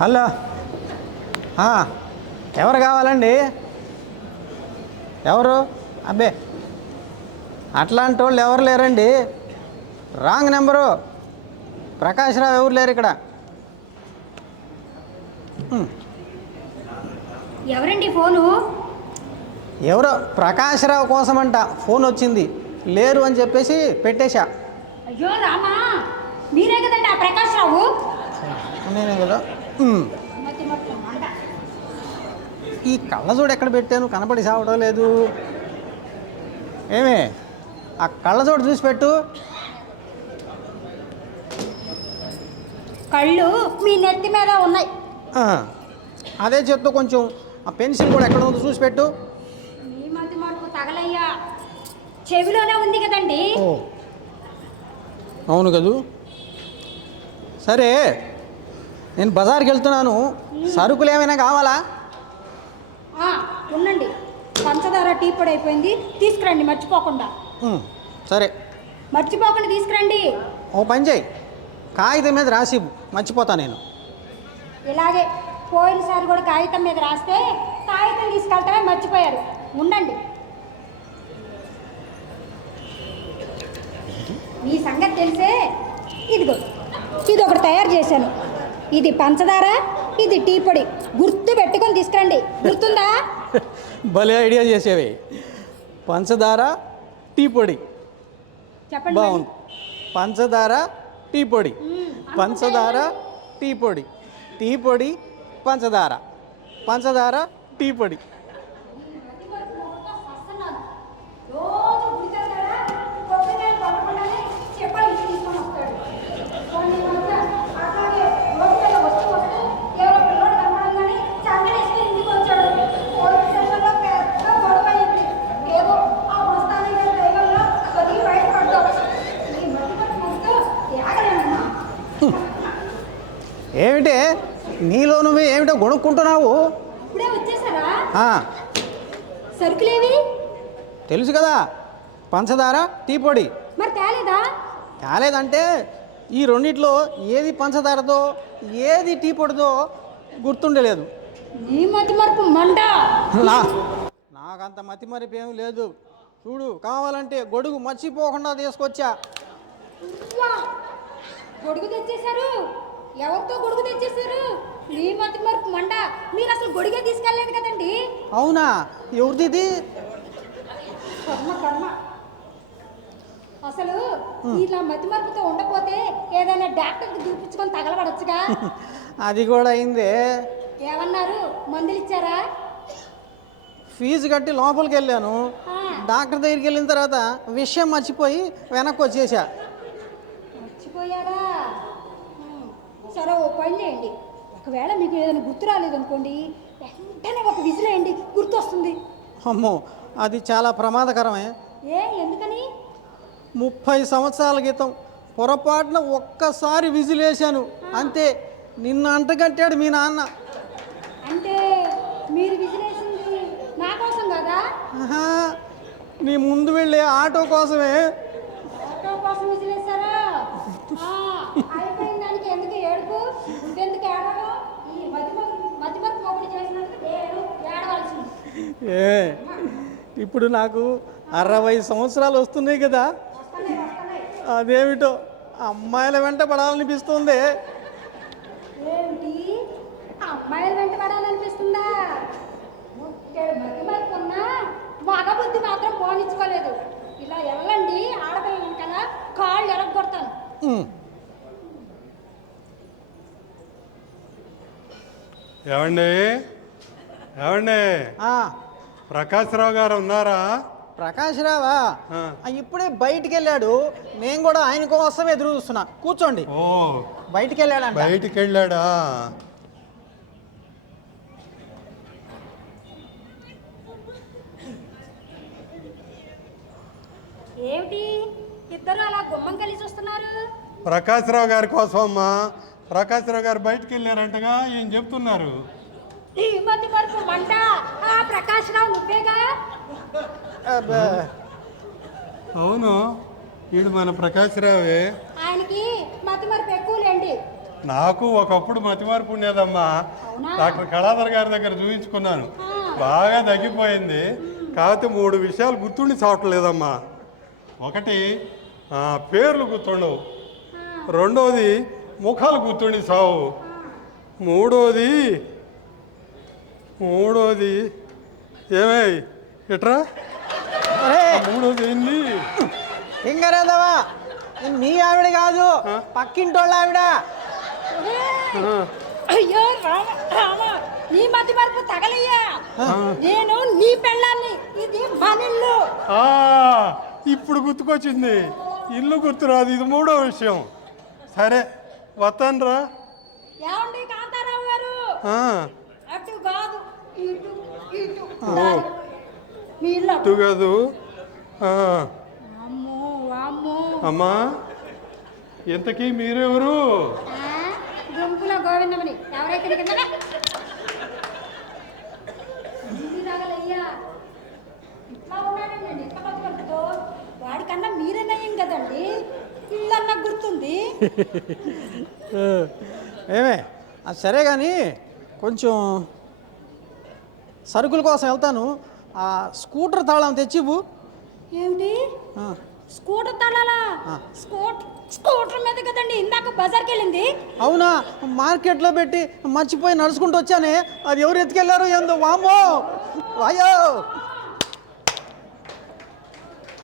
Hello, ఎవరు కావాలండి? ఎవరు? అబ్బే, అట్లాంటి వాళ్ళు ఎవరు లేరండి. Wrong number. ప్రకాశ్రావు ఎవరు లేరు ఇక్కడ. ఎవరండి ఫోను? ఎవరో ప్రకాశ్రావు కోసమంట ఫోన్ వచ్చింది, లేరు అని చెప్పేసి పెట్టేశా. అయ్యో రామా, మీరే కదండి ఆ ప్రకాష్ రావు? నేనే కదా. ఈ కళ్ళజోడు ఎక్కడ పెట్టాను, కనపడి సావడం లేదు. ఏమే, ఆ కళ్ళజోడు చూసి పెట్టు. కళ్ళు మీ నెత్తి మీద ఉన్నాయి. అదే చెప్తూ కొంచెం ఆ పెన్సిల్ కూడా ఎక్కడ ఉందో చూసి పెట్టు. మీ మధ్య మార్పు తగలయ్యా, చెవిలోనే ఉంది కదండి. ఓ అవును కదూ. సరే, నేను బజార్కి వెళ్తున్నాను, సరుకులు ఏమైనా కావాలా? ఉండండి, పంచదార టీ పొడి అయిపోయింది, తీసుకురండి మర్చిపోకుండా. సరే, మర్చిపోకుండా తీసుకురండి. ఓ పని చేయి, కాగితం మీద రాసి మర్చిపోతా నేను. ఇలాగే పోయినసారి కూడా కాగితం మీద రాస్తే కాగితం తీసుకెళ్తామే మర్చిపోయారు. ఉండండి, మీ సంగతి తెలిసే. ఇదిగో, ఇది ఒకటి తయారు చేశాను. ఇది పంచదార, ఇది టీ పొడి. గుర్తు పెట్టుకొని తీసుకురండి. గుర్తుందా? భలే ఐడియా చేసేవి. పంచదార, టీ పొడి. చెప్పండి. బాగుంది. పంచదార, టీ పొడి, పంచదార, టీ పొడి, టీ పొడి, పంచదార, పంచదార, టీ పొడి. ఏమిటే నీలో నువ్వే ఏమిటో కొనుక్కుంటున్నావు? ఇప్పుడే వచ్చేసారా? ఆ, సరుకులేవి తెలుసు కదా, పంచదార, టీ పొడి. మరి తేలేదా? కాలేదంటే ఈ రెండిట్లో ఏది పంచదారతో ఏది టీ పొడితో గుర్తుండలేదు. నీ మతి మరుపు మంట. నాకంత మతి మరిపు ఏమి లేదు. చూడు, కావాలంటే గొడుగు మర్చిపోకుండా తీసుకొచ్చా. గొడుగు తెచ్చేశారు? ఎవరితో గొడుగు తెచ్చేశారు? నీ మతి మరుపు మంట. మీరు అసలు గొడుగే తీసుకెళ్ళలేదు కదండి. అవునా? ఎవరిది? కర్మ కర్మ. అసలు ఇలా మతి మరుపుతో ఉండపోతే ఏదైనా డాక్టర్కి చూపించుకొని తగలబడొచ్చుగా. అది కూడా అయిందే. ఏమన్నారు? మందులు ఇచ్చారా? ఫీజు కట్టి లోపలికి వెళ్ళాను. డాక్టర్ దగ్గరికి వెళ్ళిన తర్వాత విషయం మర్చిపోయి వెనక్కి వచ్చేసా. మర్చిపోయారా? సరే, ఓ పని చేయండి. ఒకవేళ మీకు ఏదైనా గుర్తు రాలేదనుకోండి, వెంటనే ఒక విజిల్ వేయండి, గుర్తు వస్తుంది. అమ్మో, అది చాలా ప్రమాదకరమే. ఎందుకని? 30 సంవత్సరాల క్రితం పొరపాటున ఒక్కసారి విజిల్ వేశాను, అంతే. నిన్న అంటగట్టాడు మీ నాన్న. అంటే మీరు విజిల్ వేసింది నా కోసం కదా? నీ ముందు వెళ్ళే ఆటో కోసమే. ఆటో కోసం విజిల్ వేశారా? అయిపోయిన దానికి ఎందుకు ఏడుపు? ఎందుకు ఏడవడం? ఈ మధ్యమర్పు మొగుడు చేసినందుకు ఏడవలసింది. ఇప్పుడు నాకు 60 సంవత్సరాలు వస్తున్నాయి కదా, అదేమిటో అమ్మాయిల వెంట పడాలనిపిస్తుంది. ఏమిటి? అమ్మాయిల వెంట పడాలనిపిస్తుందా? మధ్యమర్పు ఉన్నా మగ బుద్ధి మాత్రం పోనిచ్చుకోలేదు. ఇలా వెళ్ళండి, ఆడపిల్లలు కదా, కాళ్ళు ఎరగొడతాను. ఏమండి ఏమండి, ప్రకాశ్రావు గారు ఉన్నారా? ప్రకాశ్రావా? ఇప్పుడే బయటికి వెళ్ళాడు. నేను కూడా ఆయన కోసం ఎదురు చూస్తున్నా. కూర్చోండి. ఓ, బయటికి వెళ్ళాడా? బయటికి వెళ్ళాడా? ఏమిటి ఇద్దరు అలా గుమ్మం కలిసి వస్తున్నారు? ప్రకాశ్రావు గారి కోసం అమ్మా. ప్రకాశ్రావు గారు బయటికి వెళ్ళారంటగా, ఏం చెప్తున్నారు? ఈ మధ్య వరకు మంట. ప్రకాశ్రావు నువ్వేగా? అవును, వీడు మన ప్రకాశ్రావే. ఆయనకి మతి మరపు ఎక్కువలేండి. నాకు ఒకప్పుడు మతిమార్పు ఉండేదమ్మా. అవునా? డాక్టర్ కళాధర్ గారి దగ్గర చూపించుకున్నాను, బాగా తగ్గిపోయింది. కాకపోతే 3 విషయాలు గుర్తుండి చావట్లేదమ్మా. ఒకటి పేర్లు గుర్తుండవు, రెండోది ముఖాలు గుర్తుండి సావు, మూడోది ఏమై ఎట్రా మూడోది ఏంది? ఇంకరేదవా మీ ఆవిడ కాదు, పక్కింటోళ్ళ ఆవిడ. అయ్యో రామ రామ, నీ మతి మరుపు తగలయ్యా. నేను నీ పెళ్ళాన్ని, ఇది మనిల్లు. ఇప్పుడు గుర్తుకొచ్చింది, ఇల్లు గుర్తురాదు, ఇది 3వ విషయం. సరే వస్తానురా. ఏమండి కాంతారావు గారు, అటు కాదు ఇటు ఇటు మీ ఇల్లు అటు. ఇటు కాదు. అమ్మో వామ్మో. అమ్మా ఇంతకీ మీరెవరు? గుంపులో గోవిందమని ఎవరైతే కింద ఇట్లా ఉన్నాడండి, ఇట్లా పట్టుకుంటూ వాడికన్నా మీరే నయ్యం కదండి. ఇల్లన్నా గుర్తుంది. ఏమే అది సరే కానీ కొంచెం సరుకుల కోసం వెళ్తాను, ఆ స్కూటర్ తాళం తెచ్చివు. ఏమిటి స్కూటర్ తాళాలా? స్కూటర్ మీద కదండి ఇందాక బజార్కి వెళ్ళింది. అవునా, మార్కెట్లో పెట్టి మర్చిపోయి నడుచుకుంటూ వచ్చానే, అది ఎవరు ఎత్తుకెళ్ళారు ఏందో. వామ్మో అయ్యో.